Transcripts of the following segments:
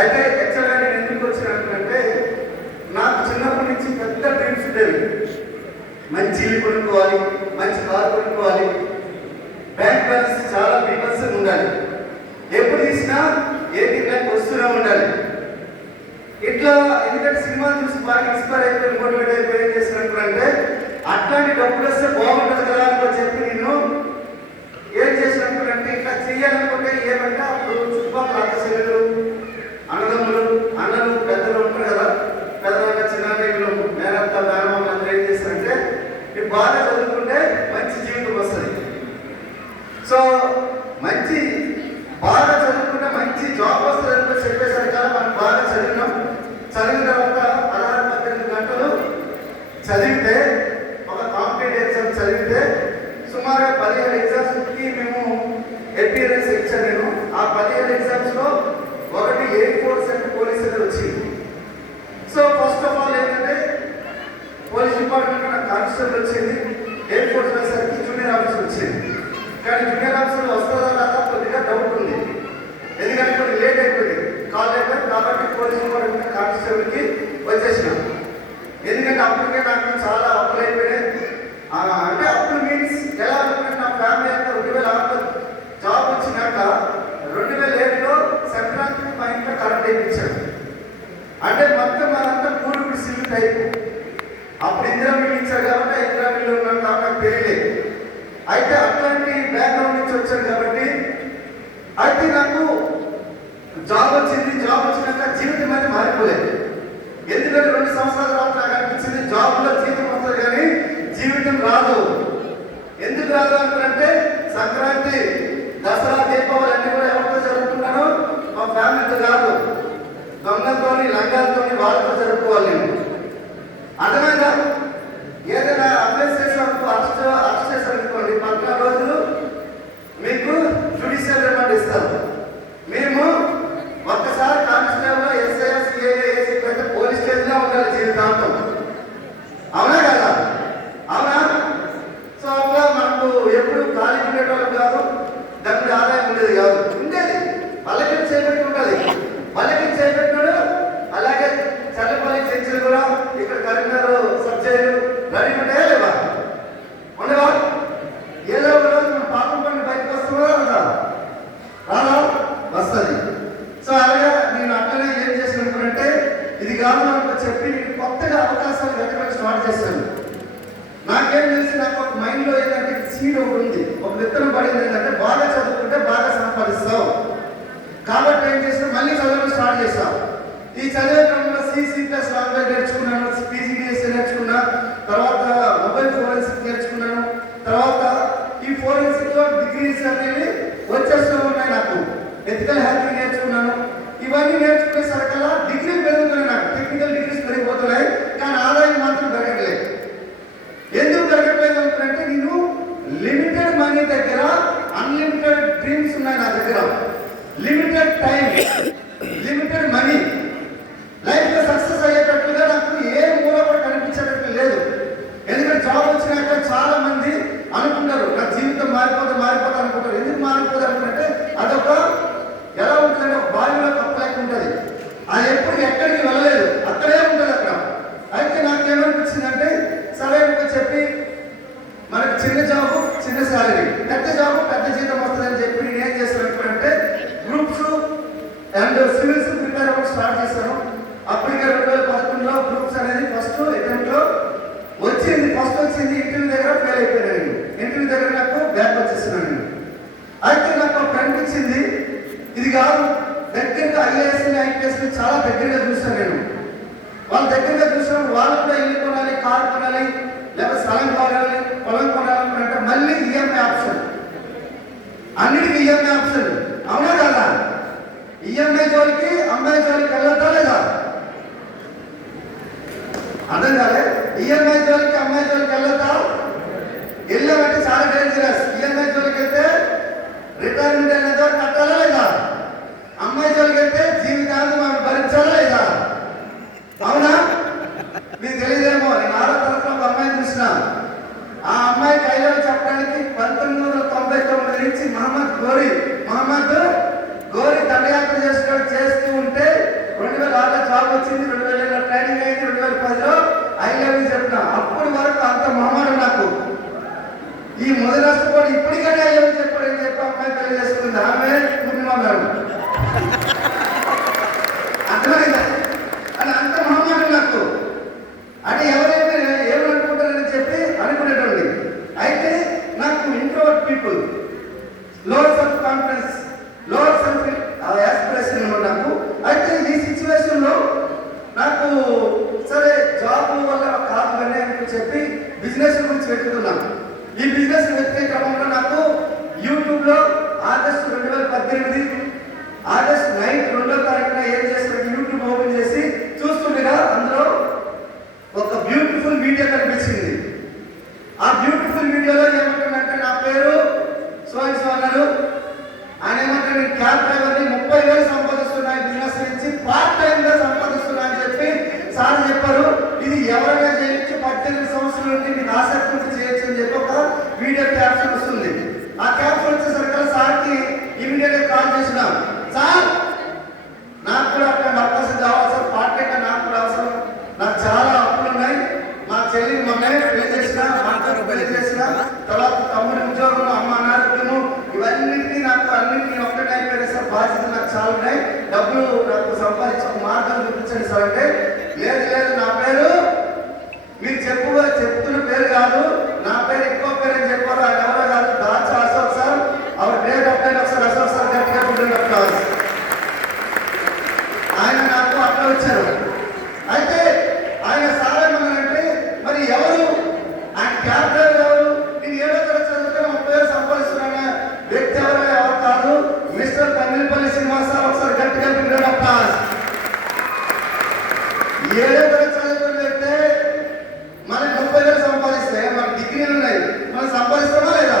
అయితే యాక్చువల్గా నేను ఎందుకు వచ్చినట్లంటే నాకు చిన్నప్పటి నుంచి పెద్ద డ్రీమ్స్ ఉండేవి. మంచి ఇల్లు కొనుక్కోవాలి, మంచి కారు కొనుక్కోవాలి, బ్యాంక్ బ్యాలెన్స్ చాలా బీభత్సంగా ఉండాలి, ఎప్పుడు తీసినా ఏపీ బ్యాంక్ వస్తూనే ఉండాలి. ఇట్లా ఎందుకంటే సినిమాలు చూసి బాగా ఇన్స్పైర్ అయిపోయి మోటివేట్ అయిపోయి ఏం చేసినప్పుడంటే అట్లాంటి డబ్బులు వస్తే బాగుంటుంది కదా అని చెప్పి నేను ఏం చేసినప్పుడంటే ఇట్లా చెయ్యాలనుకుంటే ఏమంటే అప్పుడు చుట్టుపక్కల అక్కచెల్లెలు, అన్నదమ్ములు, అన్నలు, పెద్దలు ఉంటారు కదా, పెద్దవాళ్ళ చిన్నలు, మేనత్త, మేనమామలు అందరూ ఏం చేస్తారంటే మీరు బాగా చదువుకుంటే మంచి జీవితం వస్తుంది. సో మంచి బాగా చదువుకుంటే మంచి జాబ్ వస్తుంది అని చెప్పేసరికి కదా మనం బాగా చదివినాం. చదివిన తర్వాత 16-18 గంటలు చదివితే ఒక కాంపిటేటివ్ ఎగ్జామ్ చదివితే సుమారుగా 15 ఎగ్జామ్స్కి మేము అపియరెన్స్ ఇచ్చాను నేను. ఆ 15 ఎగ్జామ్స్లో ఒకటి ఎయిర్ ఫోర్స్ అండ్ పోలీస్ అనేది వచ్చింది. సో ఫస్ట్ ఆఫ్ ఆల్ ఏంటంటే పోలీస్ డిపార్ట్మెంట్ నాకు కానిస్టేబుల్ వచ్చింది, ఎయిర్ ఫోర్స్ వచ్చేసరికి జూనియర్ ఆఫీసర్ వచ్చింది. కానీ జూనియర్ ఆఫీసర్ వస్తుందా రాదా కొద్దిగా డౌట్ ఉంది, ఎందుకంటే కొద్దిగా లేట్ అయిపోయింది, కాల్ అయిపోయింది. కాబట్టి పోలీస్ డిపార్ట్మెంట్ కానిస్టేబుల్కి వచ్చేసినాం. ఎందుకంటే అప్పటికే నాకు చాలా అప్పులు అయిపోయినాయి. అంటే అప్పులు మీన్స్ ఎలా అనుకుంటే నా ఫ్యామిలీ అంతా 2006 జాబ్ వచ్చినాక 2007లో సంక్రాంతికి మా ఇంట్లో కరెంట్ వేయించాడు. అంటే మొత్తం మనంతా కూడుకుడు సిల్ టైపు. అప్పుడు ఇందిరా మిల్లు ఇచ్చారు కాబట్టి ఇందిరా మిల్లు ఉన్నాను కాబట్టి నాకు తెలియలేదు. అయితే అట్లాంటి బ్యాక్గ్రౌండ్ నుంచి వచ్చాను కాబట్టి అయితే నాకు జాబ్ వచ్చింది. జాబ్ వచ్చినాక జీవితం అనేది మారిపోలేదు. ఎందుకంటే 2 సంవత్సరాల తర్వాత నాకు అనిపించింది జాబ్లో జీవితం వస్తుంది కానీ జీవితం రాదు. ఎందుకు రాదు అంటే సంక్రాంతి, దసరా, దీపావళి అన్ని కూడా ఎవరితో జరుపుకున్నాను, మా ఫ్యామిలీతో కాదు, దొంగలతో, లంగాలతో, వాళ్ళతో జరుపుకోవాలి నేను. అర్థమైందా? ఏదైనా అప్లైస్ చేసినప్పుడు అరెస్ట్ చేశారనుకోండి 14 రోజులు మీకు జ్యుడిషియల్ రిమాండ్ ఇస్తారు. మేము ఒక్కసారి కానిస్టేబుల్, ఎస్ఐ, సిఐ, ఏసీ అయితే పోలీస్ స్టేషన్లో ఉండాలి జీవితాంతం. అవునా కదా? అవునా? సో అట్లా మనకు ఎప్పుడు ఖాళీ ఉండేటోళ్ళు కాదు, దానికి ఆదాయం ఉండేది కాదు, ఉండేది వాళ్ళకి చేపెట్టి ఉంటుంది. వాళ్ళకి చేపెట్టినాడు. అలాగే చల్లపల్లి చర్చలు కూడా ఇక్కడ కరీంనగర్ సబ్జెక్టు రెడీ ఉంటాయా లేవా? ఉండవా? ఏదో ఒక రోజు మనం పాపం పని బయటకు వస్తుందా రాదా? రాదా? వస్తుంది. సో అలాగే నేను అట్లనే ఏం చేసినప్పుడంటే ఇది కాదు మనకు చెప్పి కొత్తగా అవకాశాలు వెతకడం స్టార్ట్ చేశాను. నాకేం తెలిసి నాకు ఒక మైండ్లో ఏంటంటే సీడ్ ఒకటి ఉంది, ఒక విత్తనం పడింది ఏంటంటే బాగా చదువుకుంటే బాగా సంపాదిస్తావు. కాబట్టి ఏం చేసినా మళ్ళీ చదవడం స్టార్ట్ చేస్తాం. ఈ చదివే క్రమంలో C++ లాంగ్వేజ్ నేర్చుకున్నాను, PGDSA నేర్చుకున్నా, తర్వాత మొబైల్ ఫోరెన్సిక్ నేర్చుకున్నాను. తర్వాత ఈ ఫోరెన్సిక్లో డిగ్రీస్ అనేవి వచ్చేస్తూ ఉన్నాయి నాకు. ఎథికల్ హ్యాకింగ్ నేర్చుకున్నాను. ఇవన్నీ నేర్చుకునేసరికల్లా డిగ్రీలు పెరుగుతున్నాయి, నాకు టెక్నికల్ డిగ్రీస్ పెరిగిపోతున్నాయి, కానీ ఆదాయం మాత్రం పెరగట్లేదు. ఎందుకు పెరగట్లేదు అంటే నేను లిమిటెడ్ మనీ దగ్గర అన్లిమిటెడ్ డ్రీమ్స్ ఉన్నాయి నా దగ్గర, లిమిటెడ్ టైం, లిమిటెడ్ మనీ. లైఫ్లో సక్సెస్ అయ్యేటట్లుగా నాకు ఏ మూల కూడా కనిపించేటట్లు లేదు. ఎందుకంటే జాబ్ వచ్చినాక చాలా మంది అనుకుంటారు నా జీవితం మారిపోతే అనుకుంటారు. ఎందుకు మారిపోదు అనుకుంటే అదొక ఎలా ఉంటుందంటే ఒక బావిలో కప్పలేక ఉంటుంది, అది ఎప్పుడు ఎక్కడికి వెళ్ళలేదు, అక్కడే ఉంటుంది అక్కడ. అయితే నాకేమనిపించిందంటే సరే చెప్పి మనకు చిన్న జాబు చిన్న శాలరీ, పెద్ద జాబు పెద్ద జీతం వస్తుందని చెప్పి నేను ఏం చేస్తానంటే గ్రూప్స్ అండ్ సివిల్స్ ప్రిపేర్ అవ్వడం స్టార్ట్ చేశాను. అప్పటికే 2011లో గ్రూప్స్ అనేది ఫస్ట్ అటెంప్ట్లో వచ్చింది. ఫస్ట్ వచ్చింది, ఇంటర్వ్యూ దగ్గర ఫెయిల్ అయిపోయాను. ఇంటర్వ్యూ దగ్గర నాకు బ్యాక్ వచ్చేస్తున్నాను నేను. అయితే నాకు ఒక కనిపించింది ఇది కాదు, దగ్గరగా IASని IPSని చాలా దగ్గరగా చూస్తాను నేను. వాళ్ళ దగ్గరగా చూసినప్పుడు వాళ్ళు కూడా ఇల్లు కొనాలి, కారు కొనాలి, లేకపోతే స్థలం కొనాలి, పొలం కొనాలంటే మళ్ళీ EMI ఆప్షన్, అన్నిటికీ EMI ఆప్షన్. అవునా కదా? EMI జోలికి అమ్మాయి జోలికి వెళ్ళొద్దా లేదా? అర్థం కాలే? EMI జోలికి అమ్మాయి జోలికి వెళ్ళొద్దా? వెళ్ళామంటే చాలా డేంజరస్. EMI జోలికి వెళ్తే రిటైర్మెంట్ అనేది కట్టాలా లేదా? అమ్మాయి జోలికి వెళ్తే జీవితాంతం మనం భరించాలా లేదా? అవునా? మీకు తెలియదేమో, నేను 6వ తరగతిలో ఒక అమ్మాయిని చూసిన. ఆ అమ్మాయి కైలో చెప్పడానికి 1999 నుంచి మహమ్మద్ గోరి దండయాత్ర చేస్తూ ఉంటే అర్థమైందా అని అంత మహమ్మాటం నాకు. అంటే ఎవరైతే ఏమనుకుంటారని చెప్పి అనుకునేటండి. అయితే నాకు introvert people, lower self confidence, lower self aspiration నాకు. అయితే ఈ సిచ్యువేషన్లో నాకు సరే జాబ్ వల్ల కాదు కానీ అని చెప్పి బిజినెస్ గురించి వెతుకుతున్నాను. ఈ బిజినెస్ వెతికే క్రమంలో నాకు యూట్యూబ్లో ఆగస్టు 2018 ఆగస్టు నైట్ 2వ తారీఖున ఏం చేస్తున్నట్టు యూట్యూబ్ ఓపెన్ చేసి చూస్తుండగా అందులో ఒక బ్యూటిఫుల్ వీడియో కనిపించింది. ఆ బ్యూటిఫుల్ వీడియోలో ఏమంటుందంటే నా పేరు సో అన్నారు. ఆయన ఏమంటే నేను క్యాబ్ డ్రైవర్ని 30,000 సంపాదిస్తున్నాను, బిజినెస్ నుంచి పార్ట్ టైంగా సంపాదిస్తున్నా అని చెప్పి సార్ చెప్పారు. ఇది ఎవరైనా చేయొచ్చు, 18 సంవత్సరాల నుండి మీకు ఆసక్తి ఉంటే చేయొచ్చు అని చెప్పి ఒక వీడియో క్యాప్షన్ వస్తుంది. ఆ క్యాప్షన్ వచ్చేసరికి సార్కి ఇమీడియట్ గా కాల్ చేసినాం. సార్ నాకు కూడా అక్కడ అవకాశం కావాలి సార్, పార్ట్ టైం నాకు కూడా అవసరం, నాకు చాలా అప్పులు ఉన్నాయి, మా చెల్లి మొన్నే పెళ్లి చేసిన, మా పెళ్లి చేసిన తర్వాత తమ్ముడి ఉద్యోగం, అమ్మ అనారోగ్యము, ఇవన్నింటినీ నాకు అన్నింటినీ ఒక్కటే అయిపోయినాయి సార్, బాధ్యత నాకు చాలా ఉన్నాయి, డబ్బులు నాకు సంపాదించే ఒక మార్గం చూపించండి సార్ అంటే, లేదు లేదు నా పేరు మీరు చెప్తున్న పేరు కాదు, నా పేరు ఎక్కువ పేరు అని చెప్పారు. ఆయన ఎవరో కాదు, దాచ Ashok sir. Our great update ఒకసారి అశోక్ సార్ గట్టిగా పుట్టిన ఆయన నాకు అట్లా వచ్చారు. అయితే ఆయన సార్ ఏమన్నారంటే మరి ఎవరు ఆయన క్యాబ్ డ్రైవర్ ఎవరు, నేను 7వ తరగతి చదివితే 30,000 సంపాదిస్తున్నా వ్యక్తి ఎవరు కాదు, మిస్టర్ తమిళపల్లి శ్రీనివాస్ సార్. ఒకసారి గట్టిగా పుట్టిన 7వ తరగతి చదువుకున్న వ్యక్తే మనకి 30,000 సంపాదిస్తే మన డిగ్రీలు ఉన్నాయి, మనం సంపాదిస్తామా లేదా?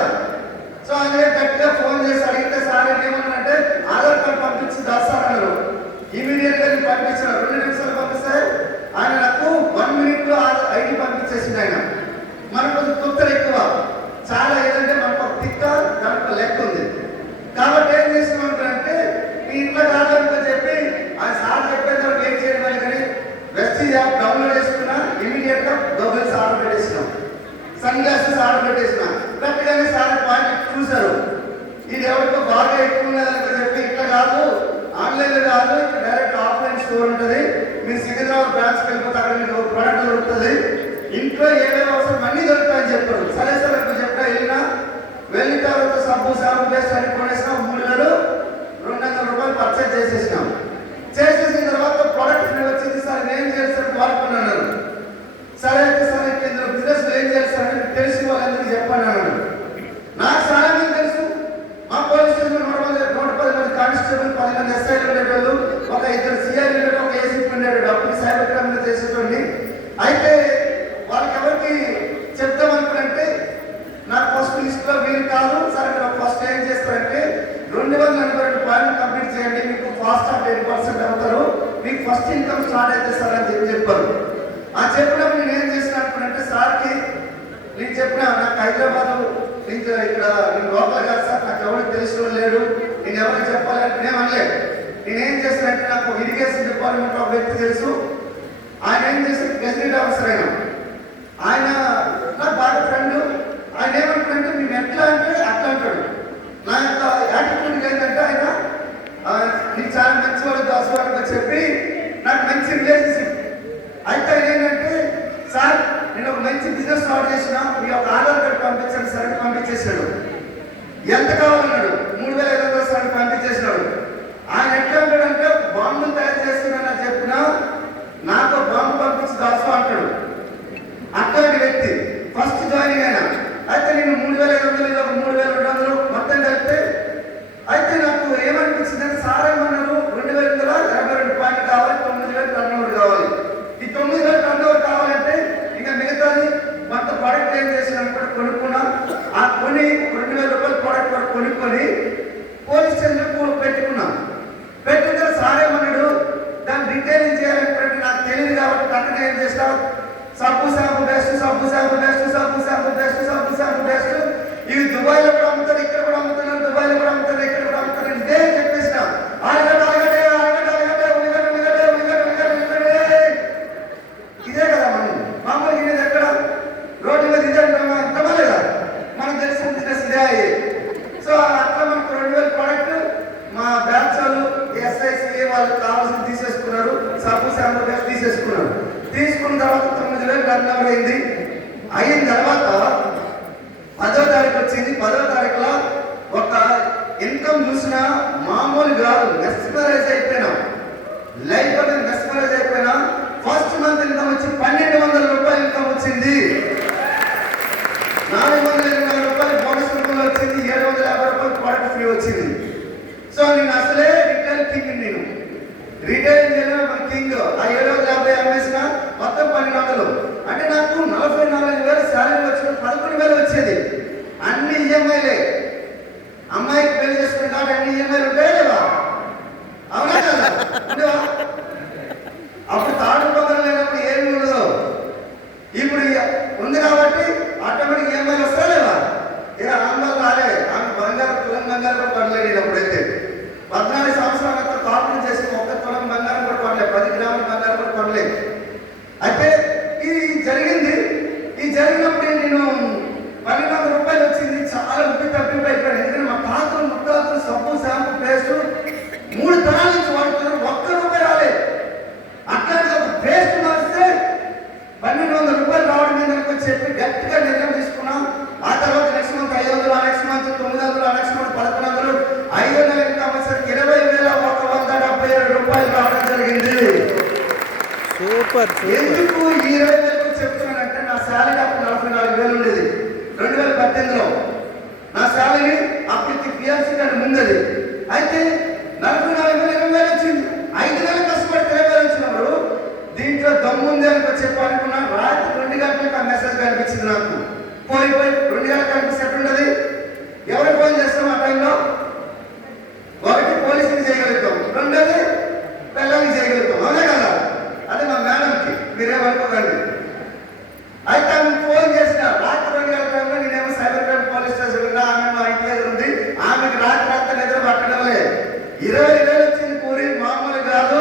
సో ఆయన గట్టిగా ఫోన్ చేసి అడిగితే సార్ ఏమన్నారంటే ఆధార్ కార్డు పంపించి దాస్తారు అన్నారు. ఇమీడియట్ గా పంపించారు. 2 నిమిషాలు పంపిస్తే ఆయన నాకు 1 minute లో ఐడి పంపించేసింది. ఆయన మనకు తుత్తలు ఎక్కువ చాలా, ఏదంటే మనకు ఒక తిక్క దాంట్లో లెక్క ఉంది. కాబట్టి ఏం చేసినామంటే మీ ఇంట్లో కాదని చెప్పి ఆ సార్ చెప్పేది ఏం చేయడం కానీ వెస్టీజ్ యాప్ డౌన్లోడ్ చేసుకున్నా, ఇమీడియట్ గా గూగుల్స్ ఆర్డర్ పెట్టేసినాం, సన్ గ్లాసెస్ ఆర్డర్ పెట్టేసినా. పెట్టగానే సార్ పాయింట్ చూశారు, ఇది ఎవరికో బాగా ఎక్కువ ఉన్నదని చెప్పి ఇట్లా కాదు, ఆన్లైన్లో కాదు, ఇక్కడ డైరెక్ట్ ఆఫ్లైన్ స్టోర్ ఉంటుంది, మీరు సికింద్రాబాద్ బ్రాంచ్కి వెళ్ళిపోతే అక్కడ మీకు ప్రోడక్ట్ దొరుకుతుంది, ఇంట్లో ఏమేమి అవసరం అన్నీ దొరుకుతాయని చెప్పారు. సరే సార్ ఇప్పుడు చెప్తా వెళ్ళిన తర్వాత సబ్బు సాబు పేస్ట్ అన్ని కొనేసినాం. 3,200 రూపాయలు పర్చేజ్ చేసేసినాం. చేసేసిన తర్వాత ప్రోడక్ట్ వచ్చింది. సార్ ఏం చేస్తారు వాడుకున్నాను. సరే అయితే సార్ ఇందులో బిజినెస్ ఏం చేస్తారంటే మీకు తెలిసి వాళ్ళందరికీ చెప్పండి అన్నాడు. నాకు చాలా మంది తెలుసు, మా పోలీస్ స్టేషన్ 110 మంది కానిస్టేబుల్, 10 మంది ఎస్ఐలు ఉండేటోళ్ళు, ఒక 2 సిఐలు ఉండేటోళ్ళు, ఒక ఏసీపీ ఉండేటోడు, అప్పుడు సైబర్ క్రైమ్ చేసేటోండి. అయితే వాళ్ళకి ఎవరికి చెప్తాం అనుకుంటే నాకు ఫస్ట్ లిస్ట్ లో వీలు కాదు సార్. ఫస్ట్ ఏం చేస్తారంటే 282 పాయింట్ కంప్లీట్ చేయండి, మీకు ఫాస్ట్ ఆఫ్ 10% అవుతారు, మీకు ఫస్ట్ ఇన్కమ్ స్టార్ట్ అయితే సార్ అని చెప్పారు. ఆ చెప్పినప్పుడు నేను ఏం చేసిన అనుకున్నంటే సార్కి నేను చెప్పిన నాకు హైదరాబాద్ ఇక్కడ నేను లోకల్ కాదు సార్, నాకు ఎవరికి తెలిసిన లేడు, నేను ఎవరికి చెప్పాలంటే నేను అనలేదు. నేనేం చేస్తానంటే నాకు ఇరిగేషన్ డిపార్ట్మెంట్ ఒక వ్యక్తి తెలుసు, ఆయన ఏం చేస్తారు గెజిటెడ్ ఆఫీసర్ ఆయన నాకు బాగా ఫ్రెండ్. ఆయన ఏమంటాడంటే మేము ఎట్లా అంటే అట్లా అంటాడు. నా యొక్క యాటిట్యూడ్ ఏంటంటే ఆయన నీకు చాలా మంచివాడు దాసువాడు అని చెప్పి నాకు మంచి రిలేషన్షిప్. అయితే ఏంటంటే సార్ నేను ఒక మంచి బిజినెస్ స్టార్ట్ చేసిన, మీ యొక్క ఆధార్ కార్డు పంపించండి సార్ అని పంపించేసాడు. ఎంత కావాలన్నాడు, 3,500 సార్ పంపించేసినాడు. ఆయన ఎట్లా అంటాడంటే బాంబులు తయారు చేస్తున్నానని చెప్పినా నాకు బాంబు పంపించి దాసు అంటాడు. అట్లాంటి వ్యక్తి ఫస్ట్ జాయినింగ్ అయినా. అయితే నేను 3,500 ఒక 3,200 మొత్తం కలిపితే అయితే నాకు ఏమనిపించిందంటే సార్ ఏమన్నారు 2,282 పాయింట్ కావాలి, 9,000 టర్నోవర్ కావాలి. ఈ 9,000 టర్నోవర్ కావాలంటే ఇంకా మిగతాది మొత్తం ప్రోడక్ట్ ఏం చేసినాను కూడా కొనుక్కున్నాం. ఆ కొని 2,000 రూపాయల ప్రోడక్ట్ కూడా కొనుక్కొని పోలీస్ స్టేషన్లో పెట్టుకున్నాం. పెట్టుకుంటే సార్ ఏమన్నాడు దాన్ని రిటైలింగ్ చేయాలనుకుంటే నాకు తెలియదు కాబట్టి అక్కడ ఏం చేస్తావు సబ్బు షాంపూ బెస్ట్, సబ్బు షాంపూ బెస్ట్, సబ్బు షాంపూ బెస్ట్, సబ్బు షాంపూ బెస్ట్, ఇవి దుబాయ్లో కూడా అమ్ముతారు, ఇక్కడ కూడా అమ్ముతున్నారు, దుబాయ్లో కూడా అమ్ముతారు, ఇక్కడ కూడా అమ్ముతారు. ఇదే చెప్పేసిన ఇదే కదా మనం మామూలుగా ఇదే ఎక్కడ రోడ్డు మీద ఇదే అంటామా లేదా, మనకు తెలిసిన బిజినెస్ ఇదే. సో అట్లా మనకు 2,000 ప్రోడక్ట్ మా బ్రాంచ్ వాళ్ళు తీసేసుకున్నాను. తీసుకున్న తర్వాత 9,000 టర్నోవర్ అయింది. అయిన తర్వాత 10వ తారీఖు వచ్చింది. 10వ తారీఖులో ఒక ఇన్కమ్ చూసినా మామూలు కాదు, మెస్మరైజ్ అయిపోయినా, లైఫ్ అనేది మెస్మరైజ్ అయిపోయినా. ఫస్ట్ మంత్ ఇన్కమ్ వచ్చి 1,200 రూపాయలు ఇన్కమ్ వచ్చింది. 424 రూపాయలు బోనస్ రూపంలో వచ్చింది. 750 రూపాయలు ప్రోడక్ట్ ఫ్రీ వచ్చింది. సో నేను అసలే రిటైల్ కింగ్. నేను రిటైల్ కింగ్. ఆ 750 అమ్మేసిన మొత్తం 1,200. అంటే నాకు 44,000 శాలరీ వచ్చిన 11,000 వచ్చేది. అన్ని ఈఎంఐలే. అమ్మాయికి పెళ్లి చేసుకుని కాబట్టి అన్ని ఈఎంఐలు ఉంటాయా లేవా? అవునా కదా? ఉండేవా? అప్పుడు తాడు పొగలు లేనప్పుడు ఏమి ఉండదు. ఇప్పుడు ఉంది కాబట్టి ఆటోమేటిక్ ఈఎంఐలు వస్తా లేవా? ఇక రాంబాబు రాలే. ఆమె బంగారం తులం బంగారం కూడా పడలేదు. అప్పుడైతే 14 సంవత్సరాలతో కాపులు చేసి ఒక్క తులం బంగారం కూడా పడలేదు, 10 గ్రాముల బంగారం కూడా పడలేదు. అయితే ఇది జరిగింది. ఈ జరిగినప్పుడు నేను 1,200 రూపాయలు వచ్చింది. చాలా ఉప్పి తప్పిపోయిపోయాను. ఎందుకంటే మా తాతలు ముత్తాతలు సబ్బు షాంపూ పేస్ట్ 3 తరాల నుంచి వాడుతున్నారు. ఒక్క రూపాయి రాలేదు. అట్లాంటి ఒక పేస్ట్ మారిస్తే 1,200 రూపాయలు రావడం మీద చెప్పి గట్టిగా నిర్ణయం తీసుకున్నాం. ఆ తర్వాత నెక్స్ట్ మంత్ 500, ఆ నెక్స్ట్ మంత్ 900, ఆ నెక్స్ట్ మంత్ 1,100, 5 నెలల ఇన్కమ్ వచ్చేసరికి 20,177 రూపాయలు రావడం జరిగింది. సూపర్. ఎందుకు ఈ 20,000 చెప్తున్నానంటే నా శాలరీ అప్పుడు 44,000 ఉండేది 2018లో. నా శాలరీ అప్పటికి పిఎల్సీ కంటే ముందది. అయితే 44,000 20,000 వచ్చింది. 5 నెలలు కష్టపడి 20,000 వచ్చినప్పుడు దీంట్లో దమ్ముంది అని చెప్పి అనుకున్నాను. రాత్రి 2 గంటలకు ఆ మెసేజ్ కనిపించింది నాకు. పోయి 2 గంటలకు కనిపిస్తే ఉండదు. ఎవరికి ఫోన్ చేస్తాం ఆ టైంలో? ఒకటి పోలీసుకి చేయగలుగుతాం, రెండోది పిల్లలకి చేయగలుగుతాం. అవునే కదా? అదే మా మేడంకి. మీరేమనుకోకండి. అయితే ఆమె ఫోన్ చేసిన రాత్రి 2 గంటల టైంలో నేనేమో సైబర్ క్రైమ్ పోలీస్ స్టేషన్ ఉన్నా. ఆమె మా ఇంటి దగ్గర ఉంది. ఆమెకి రాత్రి నిద్ర పట్టడం లేదు. 20,000 వచ్చింది. కూరి మామూలు కాదు.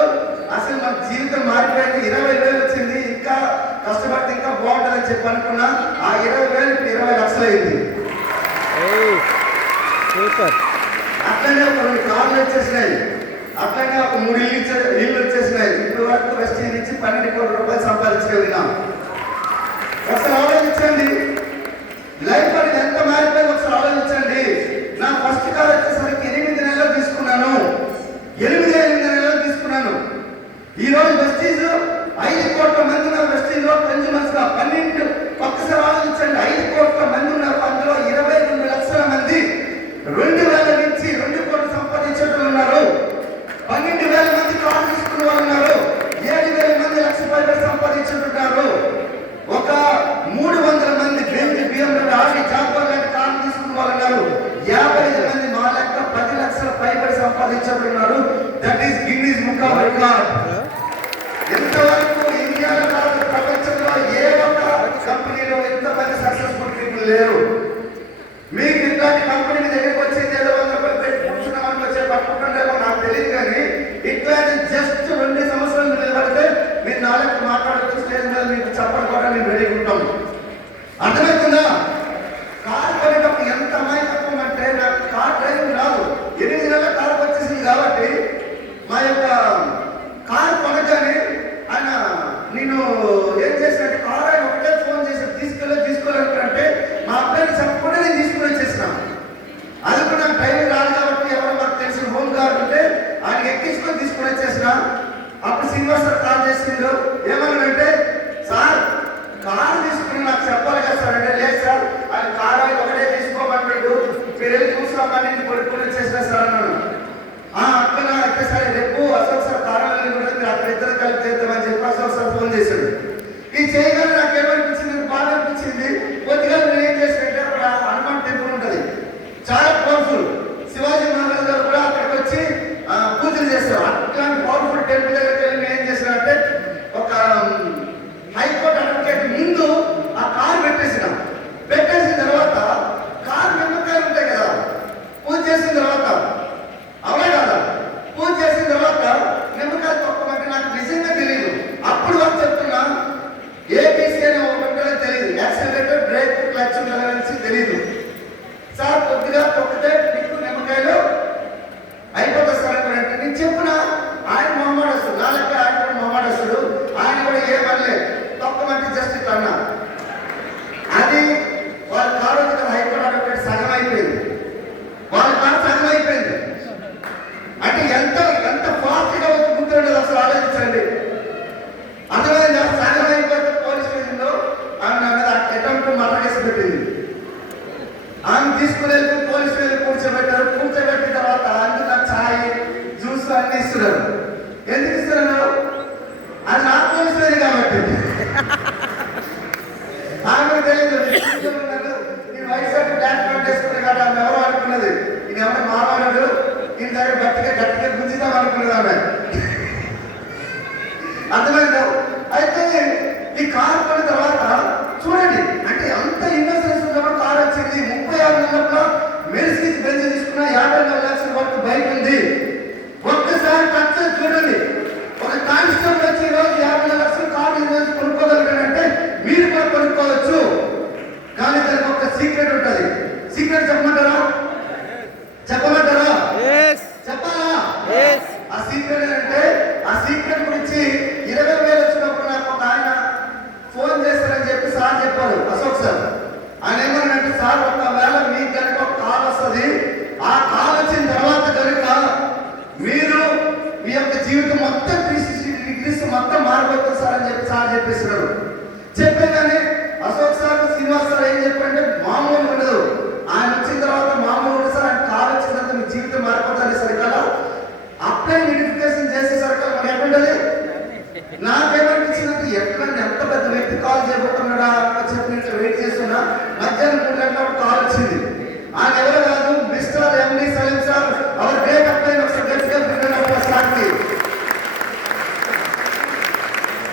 అసలు మన జీవితం మారిపోయింది. 20,000 వచ్చింది. ఇంకా కష్టపడితే ఇంకా బాగుంటుందని చెప్పి అనుకున్నా. ఆ 20,000 ఇప్పుడు 20 లక్షలు అయింది. అట్లనే ఒక 2 కార్లు వచ్చేసినాయి. అట్లనే ఒక 3 ఇల్లు వచ్చేసినాయి. ఇప్పుడు వరకు వెస్టీజ్ ఇచ్చి 12 కోట్ల రూపాయలు సంపాదించగలిగినాం. ఒకసారి ఆలోచించండి. లైఫ్ అనేది ఎంత మారిపోయింది ఒకసారి ఆలోచించండి. నా ఫస్ట్ కార్ వచ్చేసరికి 8 నెలలు తీసుకున్నాను. 8 నెలలు తీసుకున్నాను. ఈ రోజు వెస్టీజ్ 5 కోట్ల మంది ఉన్నారు. వెస్టీజ్ లో కన్జ్యూమర్స్ గా 12. ఒక్కసారి ఆలోచించండి. 5 కోట్ల మంది ఉన్నారు. అందులో 22 లక్షల మంది 2,000 నుంచి 2 కోట్లు సంపాదించేటట్లు ఉన్నారు. 12,000 మంది కారు తీసుకున్న వాళ్ళు ఉన్నారు. 7,000 మంది లక్ష రూపాయలు సంపాదించుకుంటున్నారు. ఒక 300 మంది BMW, ఆడి, జాగ్వార్ లాంటి కార్లు తీసుకున్న వాళ్ళు ఉన్నారు. 55 మంది మా లెక్క 10 లక్షల పైబడి సంపాదించుకుంటున్నారు. That is Guinness book of record. ఎంతవరకు ఇండియాలో కాదు ప్రపంచంలో ఏ ఒక్క కంపెనీలో ఎంతమంది సక్సెస్ఫుల్ పీపుల్ లేరు. మీకు ఇట్లాంటి కంపెనీ దగ్గరికి వచ్చి 100 రూపాయలు పెట్టి కూర్చున్నామని వచ్చే పట్టుకుంటుండేమో నాకు తెలియదు. కానీ ఇట్లాంటి జస్ట్ 2 సంవత్సరాలు నిలబడితే మీరు నాలుగు మాట్లాడచ్చు. స్టేజ్ మీద మీకు చెప్పడం కూడా మేము రెడీ ఉంటాం. అర్థమవుతుందా? కారు కొనేటప్పుడు ఎంత అమాయకత్వం అంటే నాకు కార్ డ్రైవింగ్ రాదు. 8 నెలల కారు వచ్చేసింది కాబట్టి మా యొక్క కారు కొనగానే ఆయన నేను ఏం చేసినట్టు కారు ఆయన ఒకటే ఫోన్ చేసి తీసుకోవాలంటే మా అబ్బాయిని చెప్పకుండా నేను తీసుకుని వచ్చేసిన. అది కూడా నాకు డ్రైవింగ్ రాదు కాబట్టి ఎవరో మాకు తెలిసిన హోమ్ కార్ ఉంటే ఆయన ఎక్కించుకొని తీసుకుని వచ్చేసిన. అప్పుడు శ్రీనివాస్ సార్ కాల్ చేసిండు. ఏమన్నాడంటే, సార్ కారు తీసుకుని నాకు చెప్పాలి కదా సార్ అంటే, లేదు సార్ ఆయన కారు ఆయన ఒకటే తీసుకోమంటాడు, మీరు వెళ్ళి చూసుకోమని నేను కొడుకుని వచ్చేసిన సార్ అన్నాను. అట్లా అయితే సరే రేపు అశోక్ సార్ కారణాలు కూడా మీరు అక్కడ ఇద్దరు కలిపి చేద్దామని చెప్పి అశోక్ సార్ ఫోన్ చేశాడు. ఈ చేయగానే నాకు ఏమనిపించింది, బాగా అనిపించింది. కొద్దిగా నేను ఏం చేసినట్టే అక్కడ హనుమాన్ టెంపుల్ ఉంటుంది, చాలా పవర్ఫుల్. శివాజీ మహారాజ్ గారు కూడా అక్కడికి వచ్చి పూజలు చేస్తారు. అట్లాంటి పవర్ఫుల్ టెంపుల్ దగ్గరికి వెళ్ళి నేను ఏం చేశానంటే, ఒక హైకోర్టు అడ్వకేట్ ముందు ఆ కారు పెట్టేసిన తర్వాత కారు నిమ్మకాయలు ఉంటాయి కదా, పూజ చేసిన తర్వాత అవునా కదా, పూజ చేసిన తర్వాత నిమ్మకాయలు తొక్కమంటే నాకు నిజంగా తెలియదు. అప్పుడు వరకు చెప్తున్నా ఏబీసీ అని ఒకటి తెలియదు, యాక్సిలరేటర్, బ్రేక్, క్లచ్ ఉండాలని తెలియదు. సార్ కొద్దిగా తొక్కితే మీకు నిమ్మకాయలు అయిపోతుంది సార్ అంటే నేను చెప్పిన ఆయన మొహమాట వస్తుంది. ఎందుకు ఇస్తున్నాను? అది నాకు తెలుస్తుంది కాబట్టి. ఆమె తెలియదు నీ వయసు డాన్స్ పట్టేసుకున్నాడు కాబట్టి ఆమె ఎవరో అనుకున్నది. ఇది ఎవరు మావాడు దీని దగ్గర గట్టిగా గుంజుతాం అనుకున్నది ఆమె. అర్థమైందా? అయితే ఈ కారు కొన్న తర్వాత చూడండి, అంటే అంత ఇన్నోసెన్స్ ఉన్నప్పుడు కారు వచ్చింది. 36 నెలల్లో మెర్సిడీస్ బెంజ్ తీసుకున్న 54 లక్షల వరకు బైక్ ఉంది. ఒక్కసారి ఖర్చు చూడండి. ఒక కానిస్టేబుల్ వచ్చి రోజు 50 లక్షల కారు ఇన్వెస్ట్ కొనుక్కోగలిగాడంటే మీరు కూడా కొనుక్కోవచ్చు. కానీ దానికి ఒక సీక్రెట్ ఉంటుంది. సీక్రెట్ చెప్పమంటారా? చెప్పమంటారా? చెప్పాలా? ఆ సీక్రెట్ ఏంటంటే, ఆ సీక్రెట్ గురించి 20,000 వచ్చినప్పుడు నాకు ఒక ఆయన ఫోన్ చేస్తారని చెప్పి సార్ చెప్పారు, అశోక్ సార్. ఆయన ఏమన్నారంటే, సార్ ఒకవేళ మీకు కనుక ఒక కాల్ వస్తుంది, ఆ కాల్ వచ్చిన తర్వాత కనుక మీరు మీ యొక్క జీవితం మొత్తం 360 డిగ్రీస్ మొత్తం మారిపోతుంది సార్ అని చెప్పి సార్ చెప్పేస్తున్నారు. చెప్పేగానే అశోక్ సార్ శ్రీనివాస్ సార్ ఏం చెప్పారంటే, మామూలు ఉండదు. ఆయన వచ్చిన తర్వాత మామూలు ఉండదు సార్. ఆయన కాల్ వచ్చిన తర్వాత మీ జీవితం మారిపోతుంది సార్. కదా అప్లై నోటిఫికేషన్ చేసేసరికి మనకి ఎట్లుంటది? నాకేమనిపించిందంటే, ఎట్లా ఎంత పెద్ద వ్యక్తి కాల్ చేయబోతున్నాడా అని చెప్పి వెయిట్ చేస్తున్నా. మధ్యాహ్నం 3 గంటలకు కాల్ వచ్చింది. ఆయన ఎవరు కాదు, mister MD Salim sir. Our great apply ఒకసారి గట్టిగా సార్కి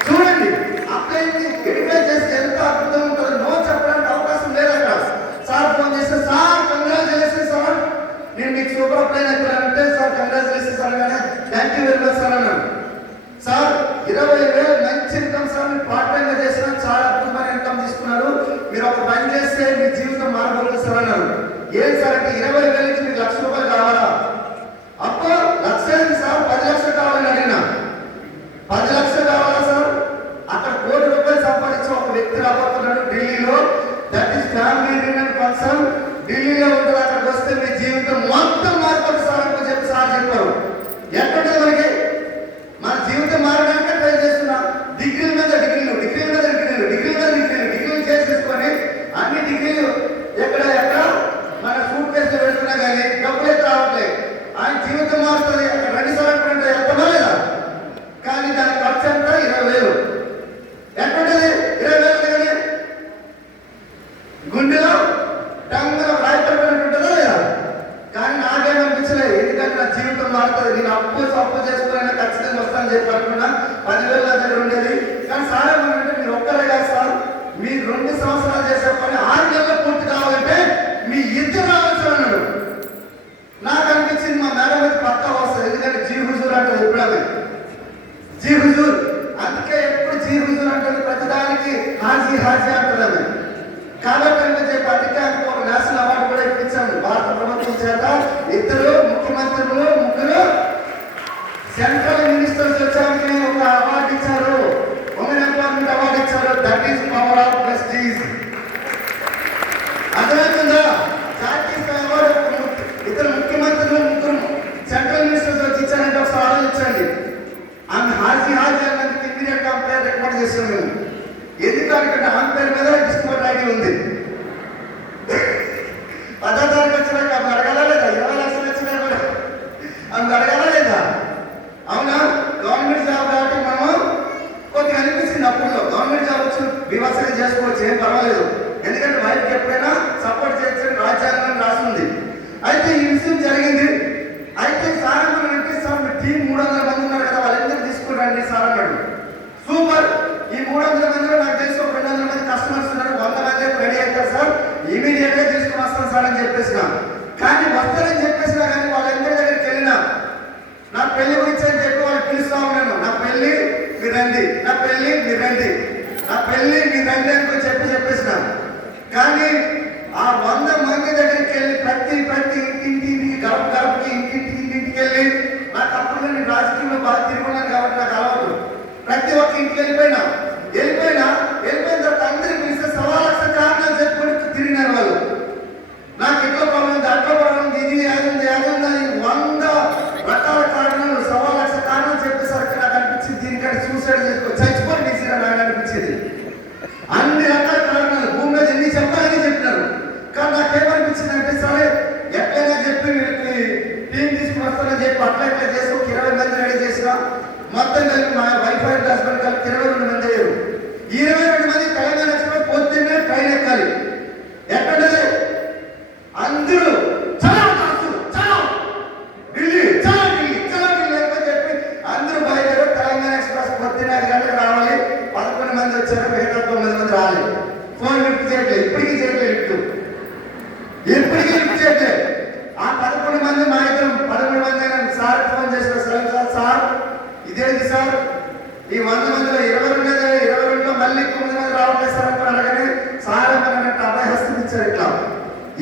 చూడండి. అప్లై వెరిఫై చేస్తే ఎంత అద్భుతం ఉంటుందో నో చెప్పడానికి అవకాశం లేదు అక్కడ. సార్ ఫోన్ చేస్తే, సార్ కంగ్రాచులేషన్ సార్, నేను మీకు సూపర్ అప్లై అంటే సార్ కంగ్రాచులేషన్ సార్ అనగానే thank you very much sir అన్నాను. సార్ 20,000 మంచి ఇన్కమ్ సార్, మీరు పార్ట్ టైం గా చేసిన చాలా అద్భుతమైన ఇన్కమ్ తీసుకున్నారు. మీరు ఒక పని చేస్తే మీ జీవితం మారబోతుంది సార్ అన్నారు. ఏం సార్ అంటే, 20,000 నుంచి మీకు ₹1,00,000 కావాలా? అప్పుడు లక్ష సార్ 10 లక్షలు కావాలని అడిగినా. 10 లక్షలు కావాలా సార్? అక్కడ ₹1,00,00,000 సంపాదించి ఒక వ్యక్తి రాబోతున్నాడు ఢిల్లీలో. That is family union function. ఢిల్లీలో ఉంటుంది. అక్కడికి వస్తే మీ జీవితం మొత్తం మారిపోతుంది సార్ అని చెప్పి సార్ చెప్పారు. ఎక్కడ మనకి మన జీవితం మారడానికి ట్రై చేస్తున్నా. డిగ్రీల మీద డిగ్రీలు, డిగ్రీల మీద డిగ్రీలు, డిగ్రీల మీద డిగ్రీలు, డిగ్రీలు చేసేసుకొని అన్ని డిగ్రీలు ఎక్కడ మన సూట్ కేసులు పెడుతున్నా కానీ డబ్బులు రావట్లేదు. ఆయన జీవితం మారుతుంది. అక్కడ 2 సార్లు వెళ్తామా లేదా? కానీ దాని ఖర్చు ఎంత? 20,000. ఎక్కడుంటుంది 20,000? కానీ గుండెలో టంగులో రాయిపడిపోయినట్టు ఉంటుందా లేదా? కానీ నాకేమనిపించలేదు. ఎందుకంటే నా జీవితం మారుతుంది. నేను అప్పు చేసుకున్నా ఖచ్చితంగా వస్తానని చెప్పి అనుకున్నా. 10,000 నా దగ్గర ఉండేది. కానీ సార్ ఏమన్నారంటే, మీరు ఒక్కరే కాదు సార్, మీరు 2 సంవత్సరాలు చేసే పని 6 నెలల్లో పూర్తి కావాలంటే మీ ఇద్దరు రావచ్చు అన్నాడు. నాకు అనిపించింది మా మేడం అయితే పక్కా వస్తుంది. ఎందుకంటే జీ హుజూర్ అంటారు ఎప్పుడైనా, జీ హుజూర్. అందుకే ఎప్పుడు జీ హుజూర్ అంటుంది, ప్రతిదానికి హాజీ హాజీ అంటుంది ఆమె. కాబట్టి అంటే చెప్పి అందుకే ఒక నేషనల్ అవార్డు కూడా ఇప్పించాము భారత ప్రభుత్వం చేత. 2 ముఖ్యమంత్రులు, 3 సెంట్రల్ మినిస్టర్స్ వచ్చానికి ఒక అవార్డు ఇచ్చారు. ఉమెన్ ఎంపవర్మెంట్ అవార్డు ఇచ్చారు. That is power of prestige. అర్థమవుతుందా? జాతీయ స్థాయి అవార్డు 2 ముఖ్యమంత్రులు, 3 సెంట్రల్ మినిస్టర్స్ వచ్చి ఇచ్చారంటే ఒకసారి ఆలోచించండి. ఆమె హాజీ హాజీ అన్నందుకు ఇమ్మీడియట్ గా పేరు రికమెండ్ చేస్తాం మేము. ఎందుకంటే ఆమె పేరు మీద డిస్కవర్ ఐడి ఉంది. 10వ తారీఖు వచ్చినాక ఆమె అడగాలా లేదా? 20 లక్షలు వచ్చినా కూడా ఆమె అడగాలా లేదా? అవునా? గవర్నమెంట్ జాబ్ కాబట్టి మనం కొద్దిగా అనిపిస్తుంది. అప్పుడు గవర్నమెంట్ జాబ్ వచ్చి విమర్శలు చేసుకోవచ్చు, ఏం పర్వాలేదు. ఎందుకంటే వైఫ్కి ఎప్పుడైనా సపోర్ట్ చేయొచ్చని రాజ్యాంగం రాసింది. అయితే ఈ విషయం జరిగింది. అయితే సార్ ఏమన్నారంటే, సార్ మీ టీం 300 మంది ఉన్నారు కదా, వాళ్ళందరూ తీసుకురండి సార్ అన్నాడు. సూపర్. ఈ 300 మందిలో నాకు తెలిసి ఒక 200 మంది కస్టమర్స్ ఉన్నారు. 100 మంది రెడీ అవుతారు సార్, ఇమీడియట్ గా తీసుకుని వస్తాను సార్ అని చెప్పేసిన. కానీ వస్తారని చెప్పేసినా కానీ వాళ్ళందరి దగ్గరికి వెళ్ళినా నా పెళ్లి గురించి అని చెప్పి వాళ్ళు పిలుస్తా ఉన్నాను. నా పెళ్లి మీరు రండి, నా పెళ్లి మీరు రండి, నా పెళ్లి మీరు రండి అని చెప్పేసిన. కానీ ఆ 100 మంది దగ్గరికి వెళ్ళి ప్రతి ఇంటింటికి గడపకి ఇంటింటికి వెళ్ళి, నాకు అప్పుడు నేను రాజకీయంలో బాగా తిరుగున్నాను కాబట్టి నాకు అలవాటు. ప్రతి ఒక్క ఇంటికి వెళ్ళిపోయిన తర్వాత అందరికి పిలిస్తే 1,00,000 కారణాలు చెప్పుకొని తిరిగినారు వాళ్ళు. నాకు ఎట్లా ప్రాబ్లం, దాంట్లో ప్రాబ్లం, ఇది అది 100 రకాల కారణాలు, 1,00,000 కారణాలు చెప్పేసరికి నాకు అనిపించింది దీనికంటే సూసైడ్ చేసుకో చచ్చిపోయి తీసిరా నాకు అనిపించేది. అన్ని రకాల కారణాలు భూమి మీద ఎన్ని చెప్పాలని చెప్పినారు. కానీ నాకేమనిపించింది అంటే, సరే ఎట్లయినా చెప్పి వీళ్ళకి టీం తీసుకుని వస్తానని చెప్పి అట్లా చేసి ఒక 20 మంది రెడీ చేసిన. మొత్తం కలిపి మా వైఫ్ అండ్ హస్బెండ్ కలిపి 22 మంది అయ్యారు. 22 మంది తెలంగాణ ఎక్స్ప్రెస్ పొద్దున్నే ట్రైన్ ఎక్కాలి. ఎక్కడది అందరూ చలో కాసు, చలో ఢిల్లీ, చలో ఢిల్లీ, చలో ఢిల్లీ అని చెప్పి అందరూ బయలుదేరు. తెలంగాణ ఎక్స్ప్రెస్ పొద్దున్న 5 గంటలకు రావాలి. 11 మంది వచ్చారు, మిగతా 9 మంది రాలేదు. ఫోన్ లిఫ్ట్ చేయట్లేదు, ఇప్పటికీ చేయట్లేదు, ఇప్పటికీ లిఫ్ట్ చేయట్లేదు. ఆ 11 మంది మా ఇద్దరు 13 మంది సార్ ఫోన్ చేసిన సార్ ఇదేంటి సార్ ఈ 100 మందిలో 22లో మళ్ళీ 9 మంది రావట్లేదు సార్ అని అనగానే సార్ ఏమన్నట్టు అబ్బాయి హస్తం ఇచ్చారు. ఇట్లా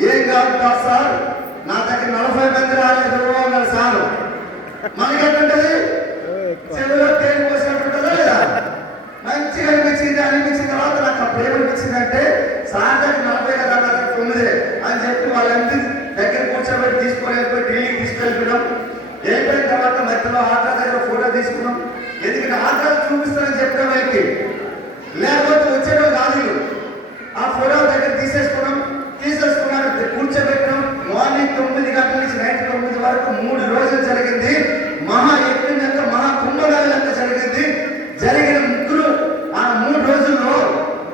ఏం కాదు సార్, నా దగ్గర 40 మంది రాలేదు అన్నారు సార్. మనకేంటంటది చెవిలో తేలి పోసినట్టుంటుందా లేదా? మంచిగా అనిపించిన తర్వాత నాకు అప్పుడు ఏమనిపించిందంటే సార్ దగ్గర 40 కదా, నా దగ్గర 9 అని చెప్పి వాళ్ళందరి దగ్గర కూర్చోబెట్టి తీసుకొని వెళ్ళిపోయి ఢిల్లీకి తీసుకెళ్ళిపోయినాం. వెళ్ళిపోయిన తర్వాత మధ్యలో ఆగ్రా దగ్గర ఫోటో తీసుకున్నాం. ఎందుకంటే ఆగ్రా చూపిస్తానని చెప్పిన వాళ్ళకి లేకపోతే వచ్చేటోళ్ళు కాదు. ఆ ఫోటో దగ్గర తీసేసుకున్నాం, కూర్చోబెట్టినాం. మార్నింగ్ 9 గంటల నుంచి నైట్ 9 వరకు 3 రోజులు జరిగింది. మహా యజ్ఞం యొక్క మహా కుంభమేళ జరిగింది. జరిగిన ముగ్గురు ఆ 3 రోజుల్లో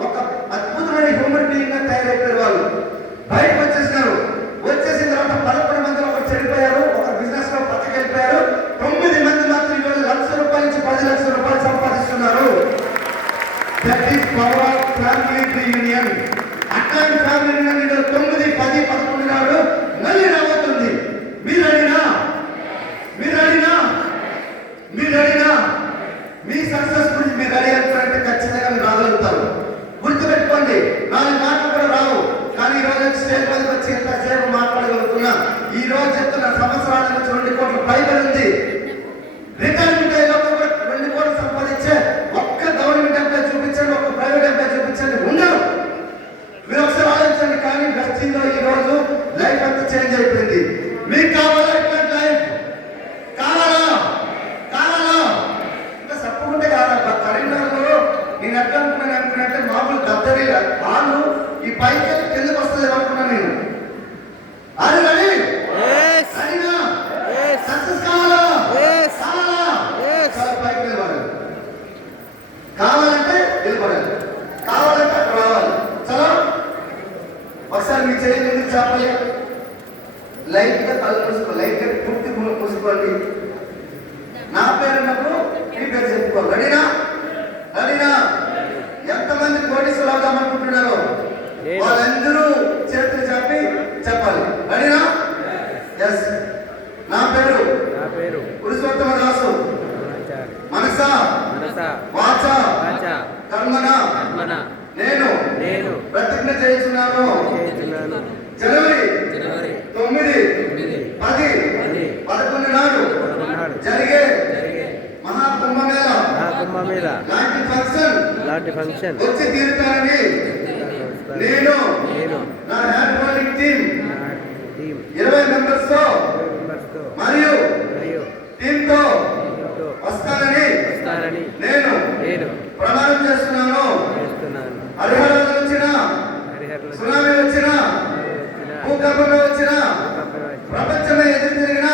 ఒక అద్భుతమైన హ్యూమన్ బీయింగ్ గా తయారైపోయారు. వాళ్ళు బయటకు వచ్చేసినారు. వచ్చేసిన తర్వాత 11 మందిలో ఒకరు చెడిపోయారు, ఒక బిజినెస్ లో పక్కకెళ్ళిపోయారు. 9 మంది మాత్రం ఈరోజు ₹1,00,000 నుంచి ₹10,00,000 సంపాదిస్తున్నారు. That is power of family reunion. అట్లాంటి ఫ్యామిలీ రీయూనియన్ 9, 10, 11 నాడు మళ్ళీ రాబోతుంది. మీరు అడిగినా మీ సక్సెస్ గురించి మీరు రెడీ అవుతారంటే ఖచ్చితంగా మీరు రాగలుగుతారు. గుర్తుపెట్టుకోండి, 4 మాటలు కూడా రావు, కానీ ఈ రోజు స్టేజ్ మీదకి వచ్చి ఎంతసేపు మాట్లాడగలుగుతున్నా. ఈ రోజు చెప్తున్న సంవత్సరాల నుంచి 2 కోట్ల పైబడి ఉంది. రిటైర్మెంట్ అయ్యేలో 2 కోట్లు సంపాదించే ఒక్క గవర్నమెంట్ ఎంప్లాయ్ చూపించండి, ఒక్క ప్రైవేట్ ఎంప్లాయ్ చూపించండి, ఉండరు. మీరు ఒకసారి ఆలోచించండి. కానీ వెస్టింగ్లో ఈ రోజు లైఫ్ అంతా చేంజ్ అయిపోయింది. మీకు కావాలా ఇట్లాంటి లైఫ్? కావాలా? ఇంకా సప్పుకుంటే కాదా? కరీంనగర్లో నేను ఎట్లా అనుకున్నానంటే మామూలు దద్దరి వాళ్ళు ఈ పైకి కిందకు వస్తుంది అనుకున్నా నేను. అది రెడీ? సక్సెస్ కావాలా? చాలా పైకి నిలబడాలి. కావాలంటే నిలబడాలి, కావాలంటే అక్కడ రావాలి. చలో ఒకసారి మీ చేయి ఎందుకు చెప్పాలి? లైట్ గా కళ్ళు మూసుకోవాలి, లైట్ గా పూర్తి మూసుకోండి. నా పేరు అన్నప్పుడు మీ పేరు చెప్పుకోవాలి. రెడీనా? ఎంతమంది పోలీసులు అవుదామనుకుంటున్నారో వాళ్ళందరూ చేతులు చెప్పి చెప్పాలి. రెడీనా? ఎస్. నా పేరు పురుషోత్తమ దాసు. మనసా వాచా కర్మణ నేను ప్రతిజ్ఞ చేస్తున్నాను. జనవరి 9, 10, 11 నాడు జరిగే మహాకుంభమేళ లాంటి ఫంక్షన్ వచ్చి తీరుతానని నేను నా హ్యాండ్ టీమ్ 20 మెంబర్స్ తో మరియు టీంతో వస్తానని నేను ప్రమాణం చేస్తున్నాను. హరిహరాలు వచ్చినా, సునామీ వచ్చినా, భూకంపంలో వచ్చినా, ప్రపంచమే ఎదురు తిరిగినా